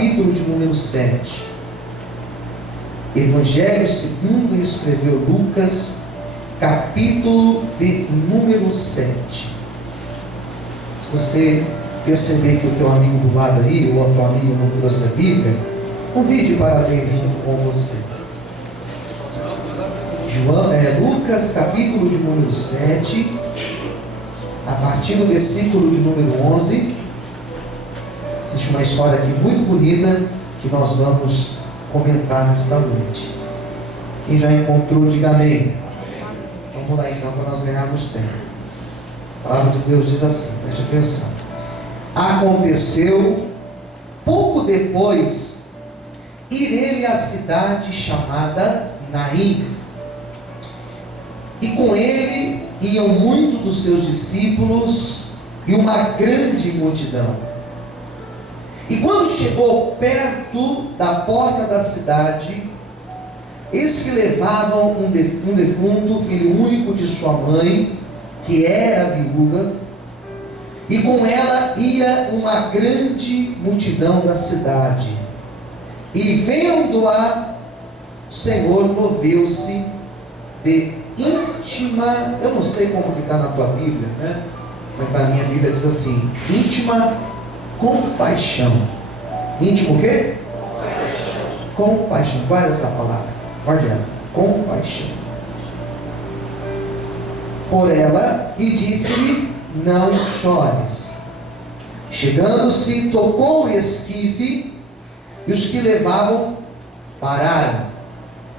capítulo de número 7. Evangelho segundo escreveu Lucas, capítulo de número 7. Se você perceber que o teu amigo do lado aí, ou a tua amiga não trouxe a Bíblia, convide para ler junto com você. Lucas, capítulo de número 7, a partir do versículo de número 11. Existe uma história aqui muito bonita que nós vamos comentar nesta noite. Quem já encontrou, diga amém. Vamos lá então, para nós ganharmos tempo. A palavra de Deus diz assim, preste atenção. Aconteceu, pouco depois, ir ele à cidade chamada Naim, e com ele iam muitos dos seus discípulos e uma grande multidão. E quando chegou perto da porta da cidade, eis que levavam um defunto, filho único de sua mãe, que era viúva, e com ela ia uma grande multidão da cidade. E vendo-a, o Senhor moveu-se de íntima, eu não sei como que está na tua Bíblia, né? Mas na minha Bíblia diz assim, íntima compaixão. Íntimo o quê? Compaixão. Guarda essa palavra. Guarde ela. Compaixão. Por ela, e disse-lhe, não chores. Chegando-se, tocou o esquife, e os que levavam pararam.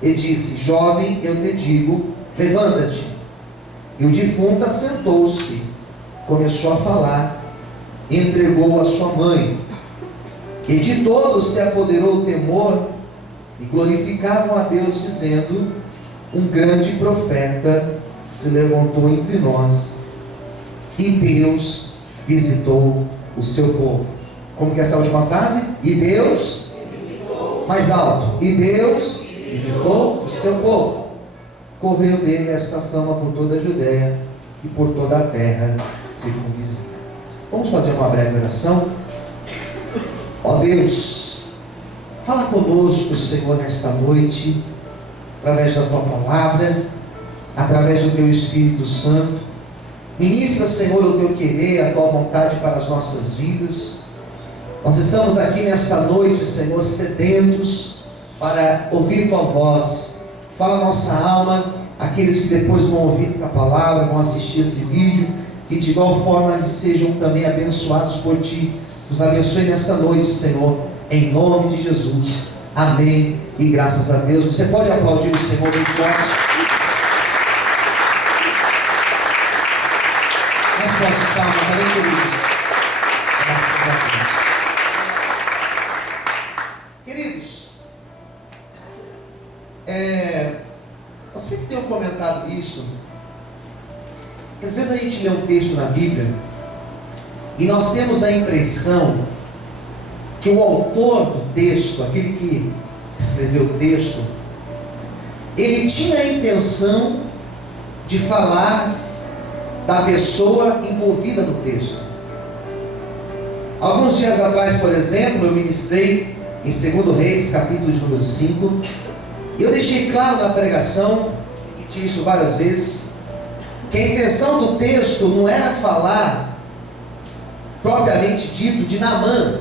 E disse, jovem, eu te digo, levanta-te. E o defunto assentou-se, começou a falar, entregou a sua mãe. E de todos se apoderou o temor, e glorificavam a Deus, dizendo, um grande profeta se levantou entre nós, e Deus visitou o seu povo. Como que é essa última frase? E Deus visitou. Mais alto. E Deus visitou o seu povo. Correu dele esta fama por toda a Judéia e por toda a terra circunvizinha. Vamos fazer uma breve oração. Ó Deus, fala conosco, Senhor, nesta noite, através da tua palavra, através do teu Espírito Santo. Ministra, Senhor, o teu querer, a tua vontade para as nossas vidas. Nós estamos aqui nesta noite, Senhor, sedentos para ouvir tua voz. Fala a nossa alma, aqueles que depois vão ouvir esta palavra, vão assistir esse vídeo, que de igual forma eles sejam também abençoados por ti. Nos abençoe nesta noite, Senhor, em nome de Jesus. Amém e graças a Deus. Você pode aplaudir o Senhor bem forte. Mas pode estar, mas amém, queridos. Graças a Deus. Queridos, eu sempre tenho comentado isso, que às vezes a gente lê um texto na Bíblia e nós temos a impressão que o autor do texto, aquele que escreveu o texto, ele tinha a intenção de falar da pessoa envolvida no texto. Alguns dias atrás, por exemplo, eu ministrei em 2 Reis, capítulo de número 5, e eu deixei claro na pregação, repeti isso várias vezes, que a intenção do texto não era falar, propriamente dito, de Naamã.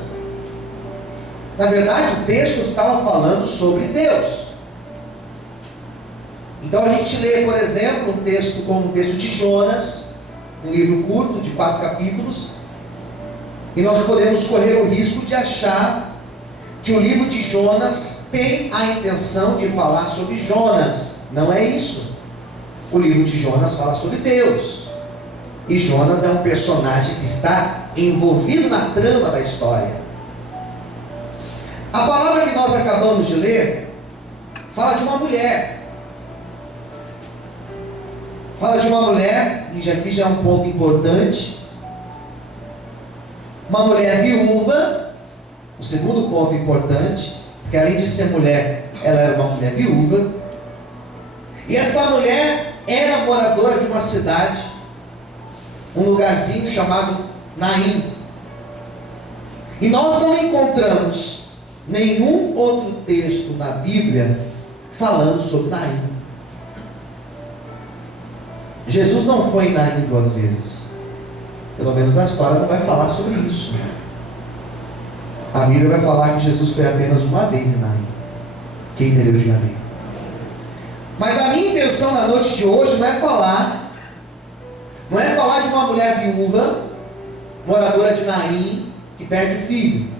Na verdade, o texto estava falando sobre Deus. Então a gente lê, por exemplo, um texto como o texto de Jonas, um livro curto de 4 capítulos, e nós podemos correr o risco de achar que o livro de Jonas tem a intenção de falar sobre Jonas. Não é isso. O livro de Jonas fala sobre Deus, e Jonas é um personagem que está envolvido na trama da história. A palavra que nós acabamos de ler fala de uma mulher. Fala de uma mulher, e aqui já é um ponto importante, uma mulher viúva. O segundo ponto importante, porque além de ser mulher, ela era uma mulher viúva, e esta mulher era moradora de uma cidade, um lugarzinho chamado Naim. E nós não encontramos nenhum outro texto na Bíblia falando sobre Naim. Jesus não foi em Naim 2 vezes. Pelo menos a história não vai falar sobre isso. A Bíblia vai falar que Jesus foi apenas uma vez em Naim. Quem entendeu, diga amém. Mas a minha intenção na noite de hoje não é falar de uma mulher viúva, moradora de Naim, que perde o filho.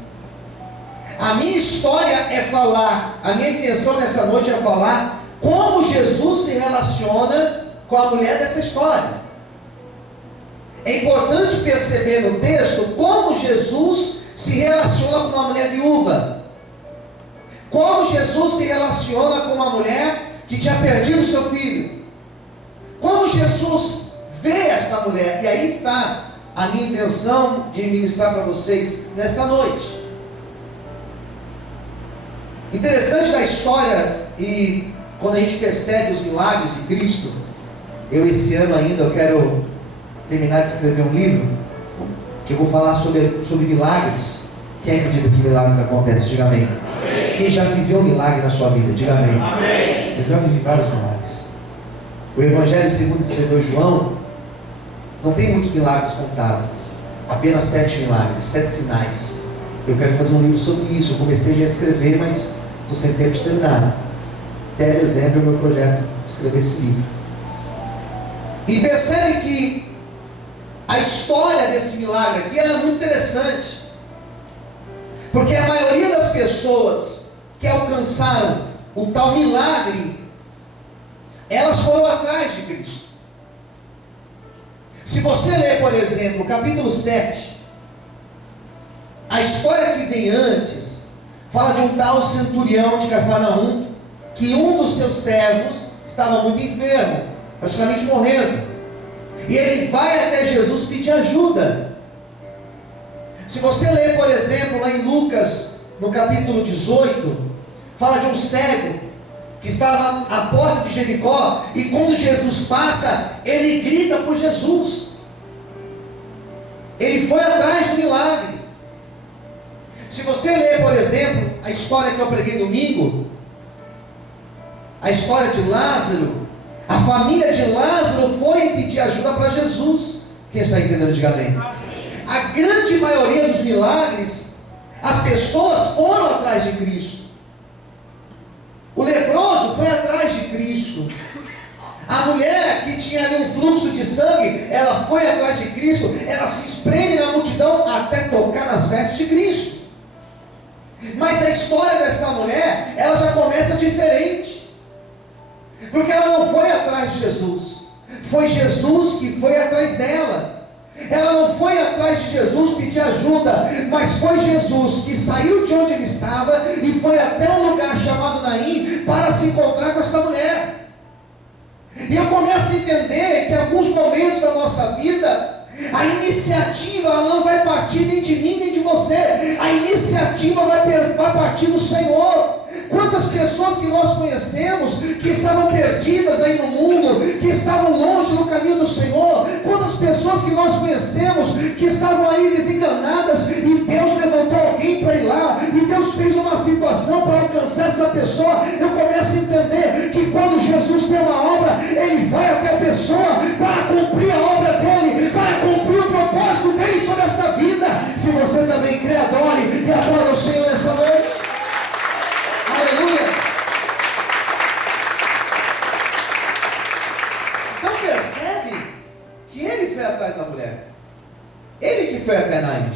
A minha história é falar, a minha intenção nessa noite é falar como Jesus se relaciona com a mulher dessa história. É importante perceber no texto como Jesus se relaciona com uma mulher viúva, como Jesus se relaciona com uma mulher que tinha perdido seu filho, como Jesus vê essa mulher. E aí está a minha intenção de ministrar para vocês nesta noite. Interessante da história, e quando a gente percebe os milagres de Cristo, esse ano ainda eu quero terminar de escrever um livro que eu vou falar sobre milagres. Quem acredita que milagres acontecem? Diga amém. Amém. Quem já viveu um milagre na sua vida? Diga amém. Amém. Eu já vivi vários milagres. O Evangelho segundo escreveu João não tem muitos milagres contados, apenas 7 milagres, 7 sinais. Eu quero fazer um livro sobre isso. Eu comecei já a escrever, mas estou sem tempo de terminar. Até dezembro é o meu projeto de escrever esse livro. E percebe que a história desse milagre aqui é muito interessante, porque a maioria das pessoas que alcançaram o tal milagre, elas foram atrás de Cristo. Se você ler, por exemplo, o capítulo 7, a história que vem antes fala de um tal centurião de Cafarnaum, que um dos seus servos estava muito enfermo, praticamente morrendo, e ele vai até Jesus pedir ajuda. Se você ler, por exemplo, lá em Lucas, no capítulo 18, fala de um cego que estava à porta de Jericó, e quando Jesus passa, ele grita por Jesus. Ele foi atrás do milagre. Se você ler, por exemplo, a história que eu preguei domingo, a história de Lázaro, a família de Lázaro foi pedir ajuda para Jesus. Quem está entendendo, diga amém. A grande maioria dos milagres, as pessoas foram atrás de Cristo. O leproso foi atrás de Cristo. A mulher que tinha ali um fluxo de sangue, ela foi atrás de Cristo. Ela se espreme na multidão até tocar nas vestes de Cristo. Mas a história dessa mulher, ela já começa diferente, porque ela não foi atrás de Jesus, foi Jesus que foi atrás dela. Ela não foi atrás de Jesus pedir ajuda, mas foi Jesus que saiu de onde ele estava e foi até um lugar chamado Naim para se encontrar com essa mulher. E eu começo a entender que em alguns momentos da nossa vida, a iniciativa ela não vai partir nem de mim nem de você. A iniciativa vai partir do Senhor. Quantas pessoas que nós conhecemos que estavam perdidas aí no mundo, que estavam longe do caminho do Senhor? Quantas pessoas que nós conhecemos que estavam aí desenganadas, e Deus levantou alguém para ir lá, e Deus fez uma situação para alcançar essa pessoa. Eu começo a entender que quando Jesus tem uma obra, Ele vai até a pessoa para cumprir a obra dEle, para cumprir o propósito dEle sobre esta vida. Se você também crê, adore e aplauda o Senhor nessa noite. Aleluia! Então percebe que ele foi atrás da mulher. Ele que foi até Naim.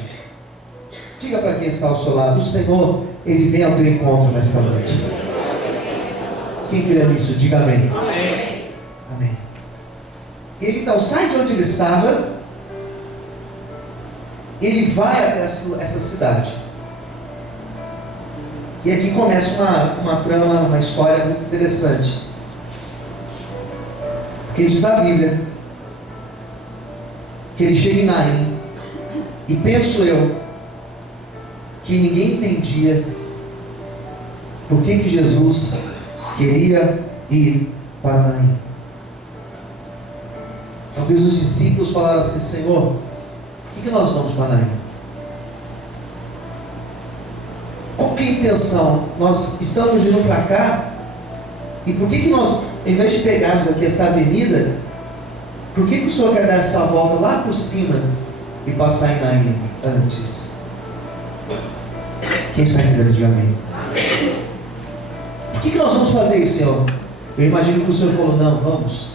Diga para quem está ao seu lado: o Senhor, Ele vem ao teu encontro nesta noite. Quem crê nisso, diga amém. Amém. Amém. Ele então sai de onde ele estava, ele vai até essa cidade. E aqui começa uma trama, uma história muito interessante. Porque diz a Bíblia que ele chega em Naim, e penso eu que ninguém entendia por que Jesus queria ir para Naim. Talvez os discípulos falaram assim: Senhor, por que nós vamos para Naim? Qual que é a intenção? Nós estamos indo para cá, e por que nós, em vez de pegarmos aqui essa avenida, por que o Senhor quer dar essa volta lá por cima e passar em Naim antes? Quem está entendendo, diga amém. Por que nós vamos fazer isso, Senhor? Eu imagino que o Senhor falou, não, vamos.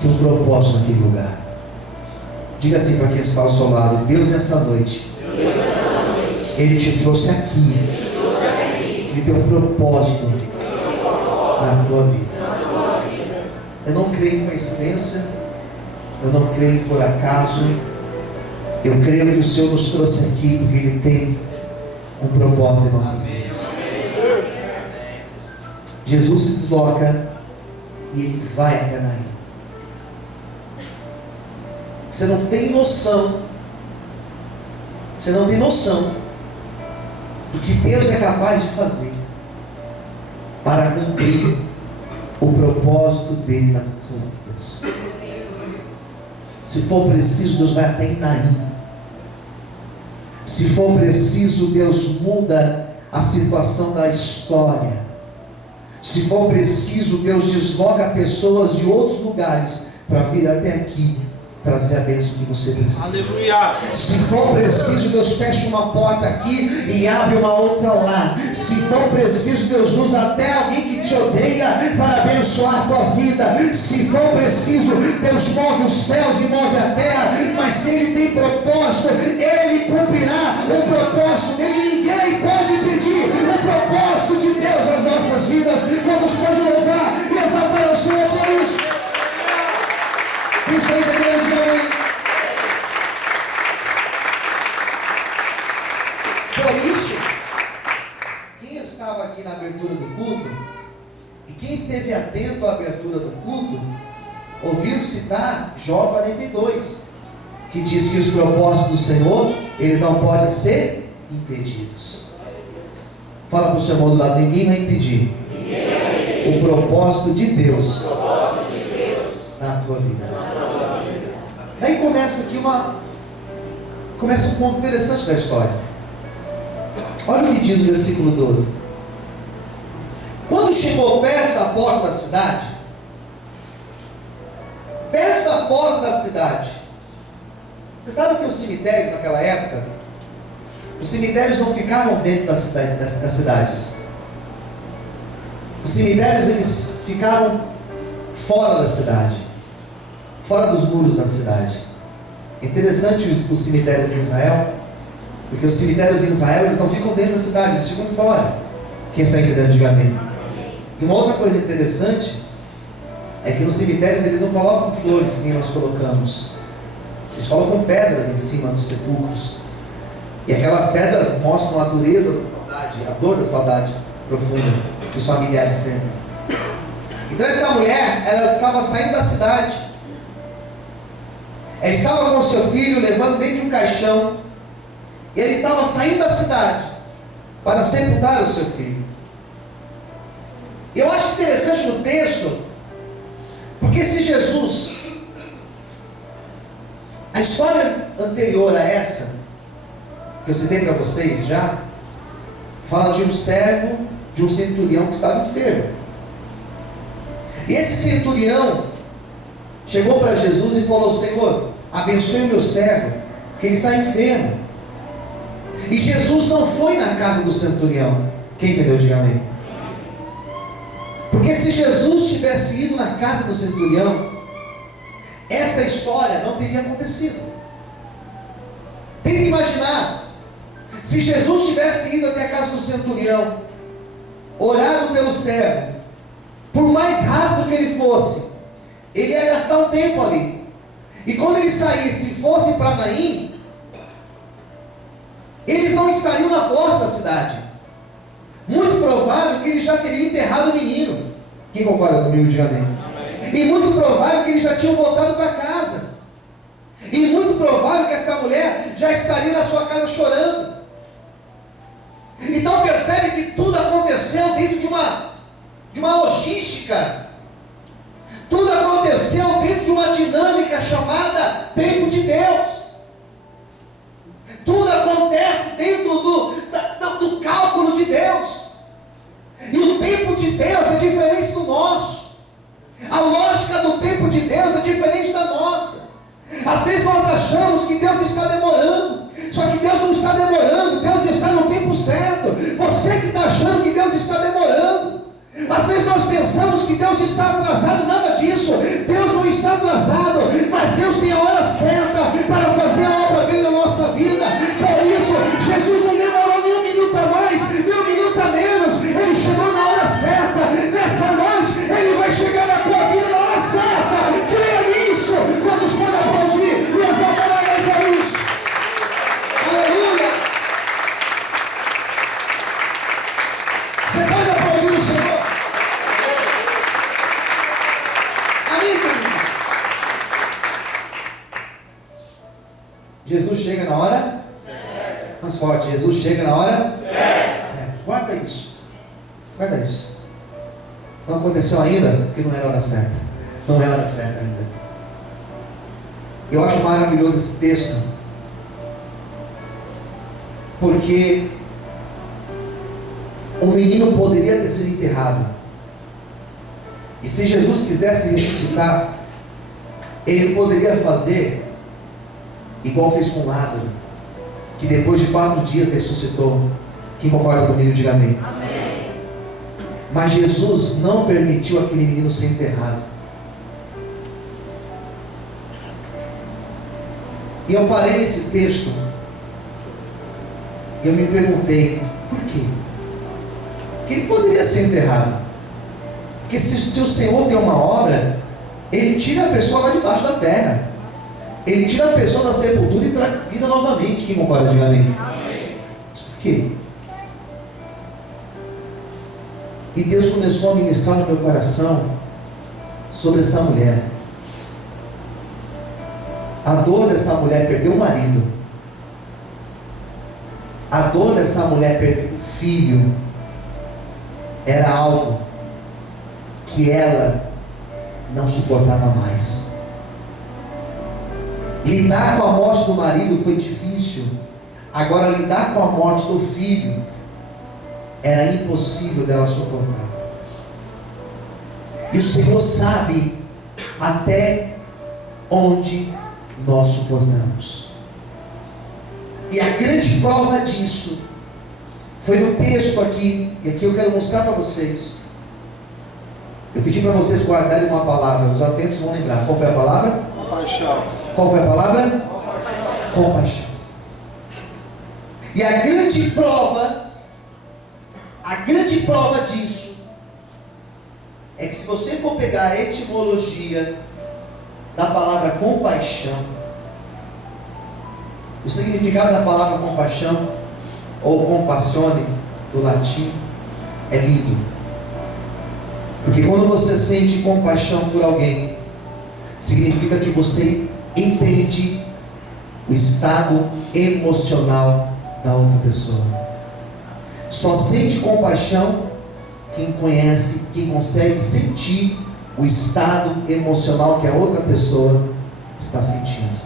Tem um propósito naquele lugar. Diga assim para quem está ao seu lado: Deus nessa noite, Ele te trouxe aqui. Ele tem um propósito na tua vida. Eu não creio em coincidência, eu não creio por acaso. Eu creio que o Senhor nos trouxe aqui porque Ele tem um propósito em nossas vidas. Jesus se desloca e Ele vai até Naim. Você não tem noção do que Deus é capaz de fazer para cumprir o propósito dele nas nossas vidas. Se for preciso, Deus vai até em Naim. Se for preciso, Deus muda a situação da história. Se for preciso, Deus desloca pessoas de outros lugares para vir até aqui trazer a bênção que você precisa. Aleluia. Se for preciso, Deus fecha uma porta aqui e abre uma outra lá. Se for preciso, Deus usa até alguém que te odeia para abençoar a tua vida. Se for preciso, Deus move os céus e move a terra. Mas se Ele tem propósito, Ele cumprirá o propósito dele. Ninguém pode impedir o propósito de Deus nas nossas vidas. Quantos pode louvar e exaltar o Senhor por isso? Isso aí, entendeu? Diga amém. Por isso, quem estava aqui na abertura do culto, e quem esteve atento à abertura do culto, ouviu citar Jó 42, que diz que os propósitos do Senhor, eles não podem ser impedidos. Fala para o seu irmão do lado: ninguém vai impedir o propósito de Deus na tua vida. Aí começa aqui um ponto interessante da história. Olha o que diz o versículo 12. Quando chegou perto da porta da cidade, você sabe que os cemitérios naquela época, os cemitérios não ficavam dentro das cidades. Os cemitérios, eles ficavam fora da cidade, fora dos muros da cidade. É interessante os cemitérios em Israel, porque os cemitérios em Israel, eles não ficam dentro da cidade, eles ficam fora. Quem está entendendo, diga amém. E uma outra coisa interessante é que nos cemitérios eles não colocam flores, que nem nós colocamos. Eles colocam pedras em cima dos sepulcros. E aquelas pedras mostram a dureza da saudade, a dor da saudade profunda que os familiares sentem. Então essa mulher, ela estava saindo da cidade. Ela estava com o seu filho, levando dentro de um caixão. E ele estava saindo da cidade para sepultar o seu filho. Eu acho interessante no texto, porque se Jesus, a história anterior a essa, que eu citei para vocês já, fala de um servo, de um centurião que estava enfermo. E esse centurião chegou para Jesus e falou: Senhor, abençoe o meu servo, que ele está enfermo. E Jesus não foi na casa do centurião. Quem entendeu, diga amém. Porque se Jesus tivesse ido na casa do centurião, essa história não teria acontecido. Tente imaginar, se Jesus tivesse ido até a casa do centurião, orado pelo servo, por mais rápido que ele fosse, ele ia gastar um tempo ali. E quando ele saísse e fosse para Naim, eles não estariam na porta da cidade. Muito provável que eles já teriam enterrado o menino. Quem concorda comigo, diga amém. E muito provável que eles já tinham voltado para casa. E muito provável que esta mulher já estaria na sua casa chorando. Então percebe que tudo aconteceu dentro de uma logística. Tudo aconteceu dentro de uma dinâmica chamada tempo de Deus. Tudo acontece dentro do está atrasado, nada disso. Deus não está atrasado, mas Deus tem a hora certa para fazer a obra dele na nossa vida. Por isso, Jesus não demorou nem um minuto a mais, nem um minuto a menos. Ele chegou na hora certa. Nessa noite, Ele vai chegar na tua vida na hora certa. Creia nisso. Quantos podem aplaudir e exaltar a Ele por isso? Aleluia. Você pode aplaudir o Senhor? Amém, queridos? Jesus chega na hora certa. Mais forte. Jesus chega na hora certa. Guarda isso. Guarda isso. Não aconteceu ainda, porque não era a hora certa. Não é a hora certa ainda. Eu acho maravilhoso esse texto, porque o menino poderia ter sido enterrado. E se Jesus quisesse ressuscitar, Ele poderia fazer igual fez com Lázaro, que depois de 4 dias ressuscitou. Quem concorda comigo, diga amém. Amém. Mas Jesus não permitiu aquele menino ser enterrado. E eu parei nesse texto e eu me perguntei, por quê? Porque ele poderia ser enterrado. Porque se o Senhor tem uma obra, Ele tira a pessoa lá debaixo da terra. Ele tira a pessoa da sepultura e traz vida novamente. Quem concorda, diga amém. Mas por quê? E Deus começou a ministrar no meu coração sobre essa mulher. A dor dessa mulher perder o marido. A dor dessa mulher perder o filho. Era algo que ela não suportava mais. Lidar com a morte do marido foi difícil. Agora lidar com a morte do filho era impossível dela suportar. E o Senhor sabe até onde nós suportamos. E a grande prova disso foi no texto aqui, e aqui eu quero mostrar para vocês. Eu pedi para vocês guardarem uma palavra, os atentos vão lembrar. Qual foi a palavra? Compaixão. Qual foi a palavra? Compaixão. Compaixão. E a grande prova disso é que se você for pegar a etimologia da palavra compaixão, o significado da palavra compaixão, ou compassione, do latim, é lindo. Porque quando você sente compaixão por alguém, significa que você entende o estado emocional da outra pessoa. Só sente compaixão quem conhece, quem consegue sentir o estado emocional que a outra pessoa está sentindo.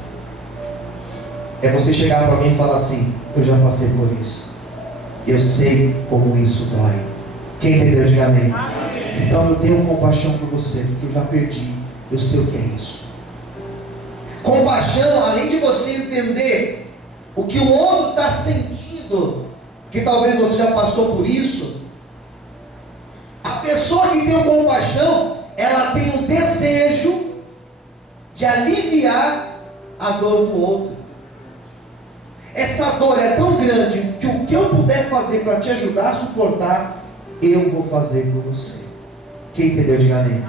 É você chegar para alguém e falar assim: eu já passei por isso, eu sei como isso dói. Quem entendeu, diga amém. Então eu tenho compaixão por você, porque eu já perdi, eu sei o que é isso. Compaixão, além de você entender o que o outro está sentindo, que talvez você já passou por isso, a pessoa que tem compaixão, ela tem um desejo de aliviar a dor do outro. Essa dor é tão grande que o que eu puder fazer para te ajudar a suportar, eu vou fazer por você. Quem entendeu, diga amém.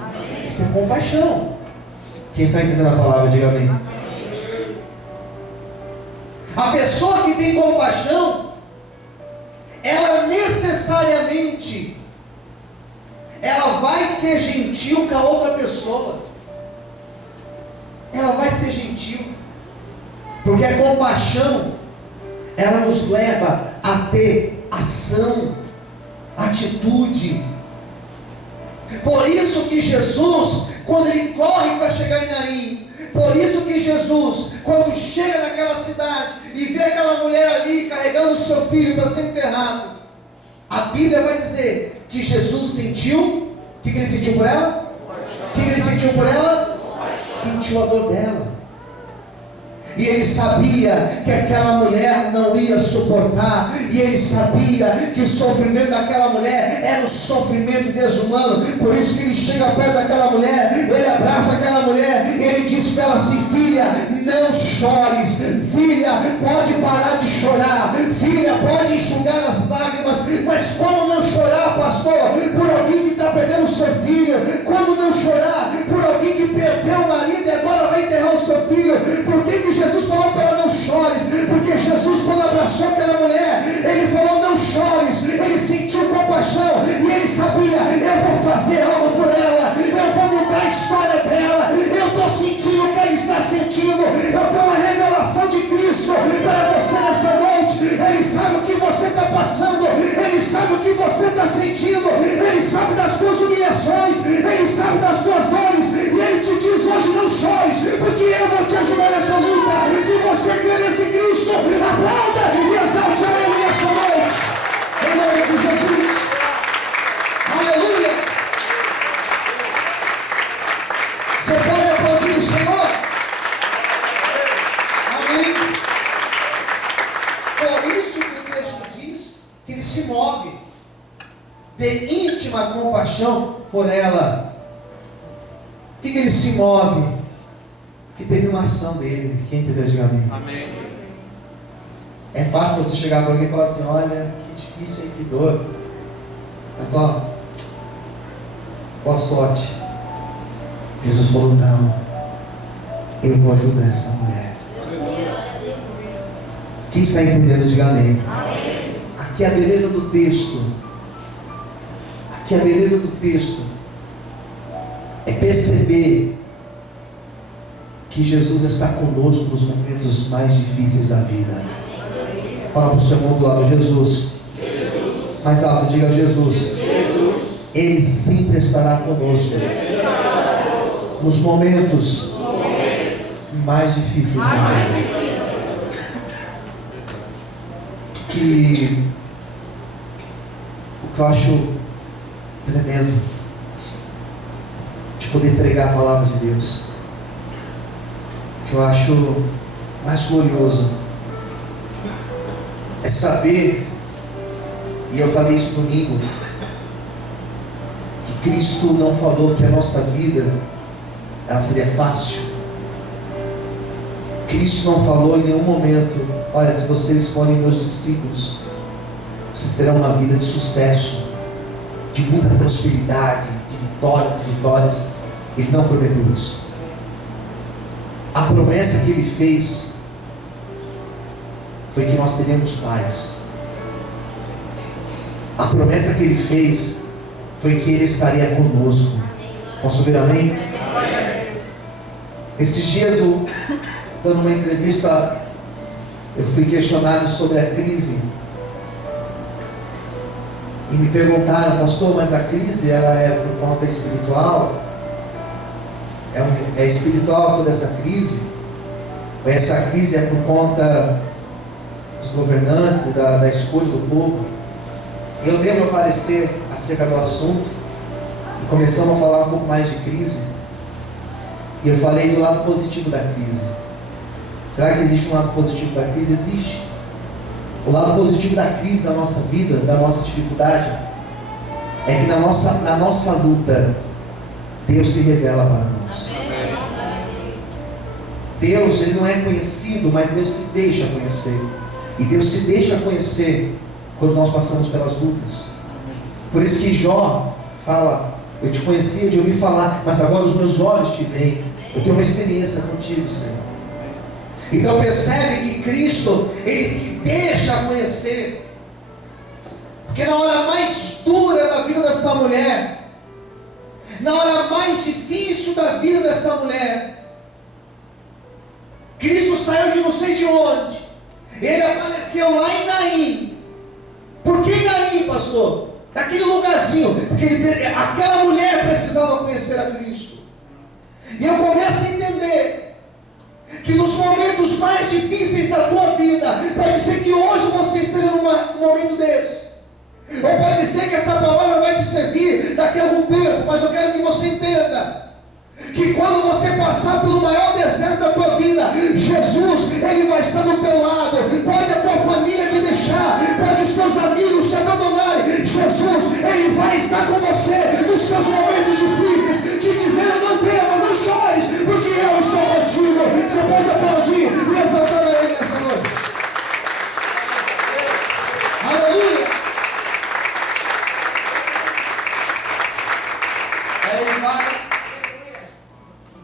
Isso é compaixão. Quem está entendendo a palavra, diga amém. A pessoa que tem compaixão, ela necessariamente, ela vai ser gentil com a outra pessoa. Ela vai ser gentil, porque a compaixão, ela nos leva a ter ação, atitude. Por isso que Jesus, quando ele corre para chegar em Naim, por isso que Jesus, quando chega naquela cidade e vê aquela mulher ali carregando o seu filho para ser enterrado, a Bíblia vai dizer que Jesus sentiu, o que ele sentiu por ela? O que ele sentiu por ela? Sentiu a dor dela. E ele sabia que aquela mulher não ia suportar. E ele sabia que o sofrimento daquela mulher era um sofrimento desumano. Por isso que ele chega perto daquela mulher, ele abraça aquela mulher, e ele diz para ela assim: filha, não chores. Filha, pode parar de chorar. Filha, pode enxugar as lágrimas. Mas como não chorar, pastor, por alguém que está perdendo o seu filho? Como não chorar por alguém que perdeu o marido e agora vai enterrar o seu filho? Por que Jesus falou para ela: não chores? Porque Jesus, quando abraçou aquela mulher, ele falou: não chores. Ele sentiu compaixão e ele sabia: eu vou fazer algo por ela, eu vou mudar a história dela. Eu estou sentindo o que ela está sentindo. Eu tenho uma revelação de Cristo para você nessa noite. Ele sabe o que você está passando, ele sabe o que você está sentindo, ele sabe das tuas humilhações, ele sabe das tuas dores, e ele te diz hoje: não chores, porque eu vou te ajudar nessa luta. Se você crê nesse Cristo, aplauda e exalte a ele nessa noite, em nome de Jesus. Aleluia. Você pode aplaudir o Senhor? Amém. Por isso que o texto diz que ele se move de íntima compaixão por ela. Por que ele se move? Que teve uma ação dele. Quem entendeu, diga amém. Amém. É fácil você chegar para alguém e falar assim: olha, que difícil, hein, que dor. Mas ó, boa sorte. Jesus falou: não, eu vou ajudar essa mulher. Quem está entendendo, diga amém. Aqui é a beleza do texto. Aqui é a beleza do texto é perceber que Jesus está conosco nos momentos mais difíceis da vida. Fala para o seu irmão do lado: Jesus. Mais alto, diga: Jesus. Ele sempre estará conosco nos momentos mais difíceis da vida. E o que eu acho tremendo de poder pregar a palavra de Deus, que eu acho mais glorioso, é saber, e eu falei isso domingo, que Cristo não falou que a nossa vida ela seria fácil. Cristo não falou em nenhum momento: olha, se vocês forem meus discípulos, vocês terão uma vida de sucesso, de muita prosperidade, de vitórias e vitórias. Ele não prometeu isso. A promessa que ele fez foi que nós teríamos paz. A promessa que ele fez foi que ele estaria conosco. Posso ouvir amém? Esses dias, dando uma entrevista, eu fui questionado sobre a crise. E me perguntaram: pastor, mas a crise ela é por conta espiritual? É espiritual toda essa crise? Ou essa crise é por conta dos governantes, da escolha do povo? Eu dei meu parecer acerca do assunto e começamos a falar um pouco mais de crise. E eu falei do lado positivo da crise. Será que existe um lado positivo da crise? Existe. O lado positivo da crise, da nossa vida, da nossa dificuldade, é que na nossa luta, Deus se revela para nós. Deus, Ele não é conhecido, mas Deus se deixa conhecer. E Deus se deixa conhecer quando nós passamos pelas lutas. Por isso que Jó fala: eu te conhecia, eu te ouvi falar, mas agora os meus olhos te veem. Eu tenho uma experiência contigo, Senhor. Então percebe que Cristo, Ele se deixa conhecer. Porque na hora mais dura da vida dessa mulher, na hora mais difícil da vida dessa mulher, Cristo saiu de não sei de onde. Ele apareceu lá em Naim. Por que Naim, pastor? Daquele lugarzinho. Porque aquela mulher precisava conhecer a Cristo. E eu começo a entender que nos momentos mais difíceis da tua vida, pode ser que hoje você esteja num momento desse, ou pode ser que essa palavra vai te servir daqui a algum tempo, mas eu quero que você entenda que quando você passar pelo maior deserto da tua vida, Jesus, Ele vai estar do teu lado. Pode a tua família te deixar, pode os teus amigos te abandonarem, Jesus, Ele vai estar com você nos seus momentos difíceis, te dizendo: não temas, não chores, porque eu estou contigo. Você pode aplaudir e exaltar a Ele nessa noite. Aleluia! Aí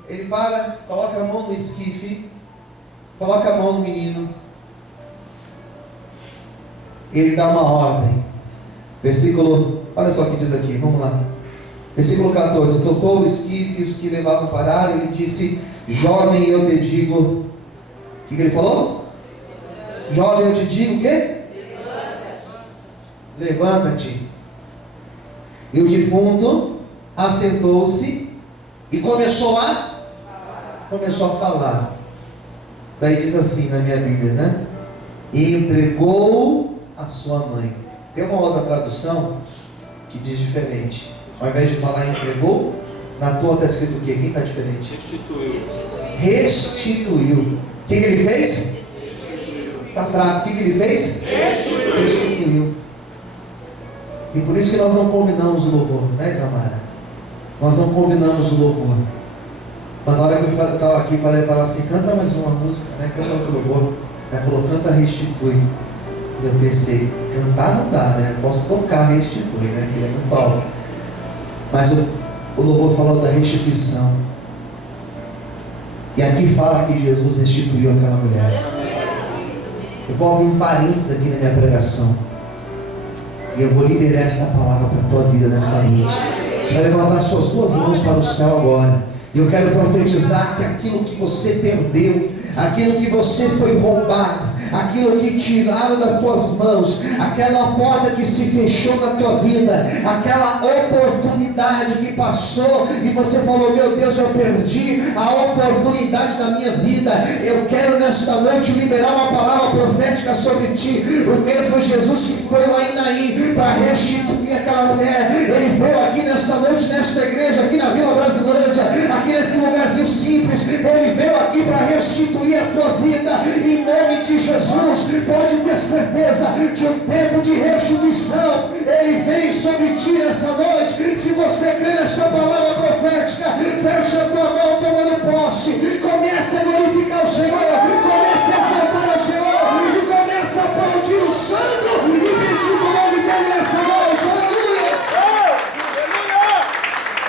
ele para, coloca a mão no esquife, coloca a mão no menino, ele dá uma ordem. Versículo, olha só o que diz aqui, vamos lá. Versículo 14: tocou o esquife, os que levavam pararam, ele disse: jovem, eu te digo. O que ele falou? Jovem, eu te digo o quê? Levanta-te. E o defunto assentou-se e começou a falar. Daí diz assim na minha Bíblia, né? E entregou a sua mãe. Tem uma outra tradução que diz diferente. Ao invés de falar entregou, na tua está escrito o quê? Quem está diferente? Restituiu. O que ele fez? Está fraco. O que ele fez? Restituiu. E por isso que nós não combinamos o louvor, né, Isamara? Nós não combinamos o louvor. Mas na hora que eu estava aqui, falei para ela assim: canta mais uma música, né? Canta outro louvor. Ela falou: canta restitui. Eu pensei, cantar não dá, né? Eu posso tocar restitui, né? Que é muito alto. Mas o louvor falou da restituição. E aqui fala que Jesus restituiu aquela mulher. Eu vou abrir um parênteses aqui na minha pregação. E eu vou liberar essa palavra para a tua vida nessa noite. Você vai levantar suas duas mãos para o céu agora. E eu quero profetizar que aquilo que você perdeu, aquilo que você foi roubado, aquilo que tiraram das tuas mãos, aquela porta que se fechou na tua vida, aquela oportunidade que passou e você falou: meu Deus, eu perdi a oportunidade da minha vida. Eu quero nesta noite liberar uma palavra profética sobre ti. O mesmo Jesus que foi lá em Naim para restituir aquela mulher, Ele veio aqui nesta noite, nesta igreja, aqui na Vila Brasilândia, aqui nesse lugarzinho simples. Ele veio aqui para restituir a tua vida em nome de Jesus. Pode ter certeza que o tempo de restituição Ele vem sobre ti nessa noite. Se você crê nesta palavra profética, fecha a tua mão tomando posse, comece a glorificar o Senhor, comece a exaltar o Senhor e comece a aplaudir o Santo e pedir o nome dele nessa noite. Aleluia!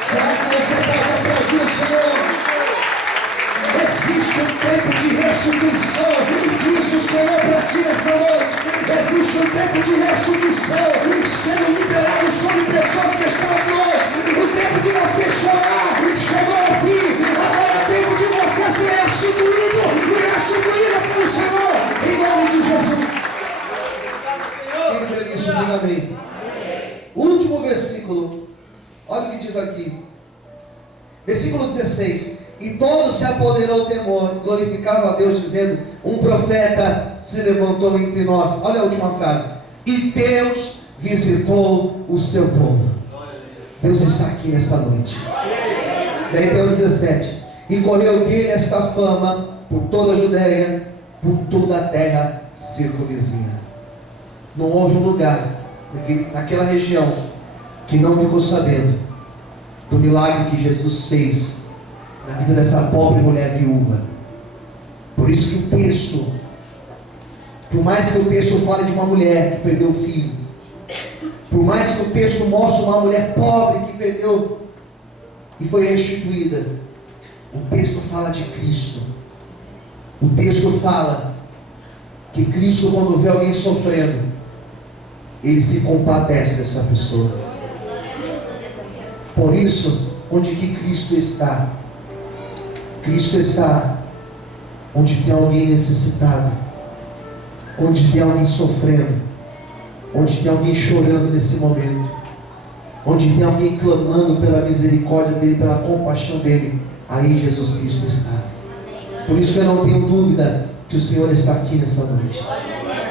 Será que você pode aplaudir o Senhor? Existe um tempo de restituição, diz o Senhor para ti nessa noite. Existe um tempo de restituição sendo liberado sobre pessoas que estão aqui hoje. O tempo de você chorar chegou ao fim. Agora é o tempo de você ser restituído e restituída pelo Senhor, em nome de Jesus. Quem crê nisso, diga amém. Último versículo, olha o que diz aqui, versículo 16: e todos se apoderou o temor, glorificavam a Deus, dizendo: um profeta se levantou entre nós. Olha a última frase: e Deus visitou o seu povo. Deus está aqui nessa noite. Daí tem o 17: e correu dele esta fama por toda a Judéia, por toda a terra circunvizinha. Não houve um lugar naquela região que não ficou sabendo do milagre que Jesus fez na vida dessa pobre mulher viúva. Por isso que o texto, por mais que o texto fale de uma mulher que perdeu o filho, por mais que o texto mostre uma mulher pobre que perdeu e foi restituída, o texto fala de Cristo. O texto fala que Cristo, quando vê alguém sofrendo, Ele se compadece dessa pessoa. Por isso, onde que Cristo está? Cristo está onde tem alguém necessitado, onde tem alguém sofrendo, onde tem alguém chorando nesse momento, onde tem alguém clamando pela misericórdia dEle, pela compaixão dEle. Aí Jesus Cristo está. Por isso que eu não tenho dúvida que o Senhor está aqui nessa noite.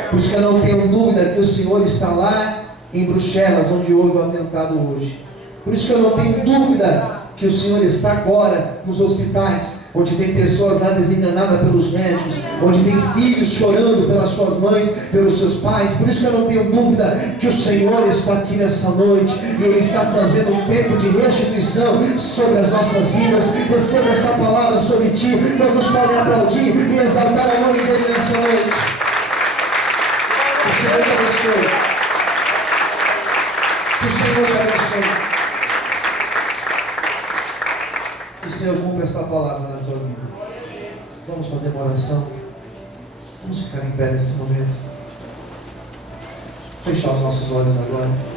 Por isso que eu não tenho dúvida que o Senhor está lá em Bruxelas, onde houve o atentado hoje. Por isso que eu não tenho dúvida que o Senhor está agora nos hospitais, onde tem pessoas lá desenganadas pelos médicos, onde tem filhos chorando pelas suas mães, pelos seus pais. Por isso que eu não tenho dúvida que o Senhor está aqui nessa noite, e Ele está trazendo um tempo de restituição sobre as nossas vidas. Receba esta palavra sobre ti. Quantos podem aplaudir e exaltar o nome dEle nessa noite? O Senhor te abençoe. Que o Senhor te abençoe. Que o Senhor cumpra essa palavra na tua vida. Vamos fazer uma oração. Vamos ficar em pé nesse momento. Fechar os nossos olhos agora.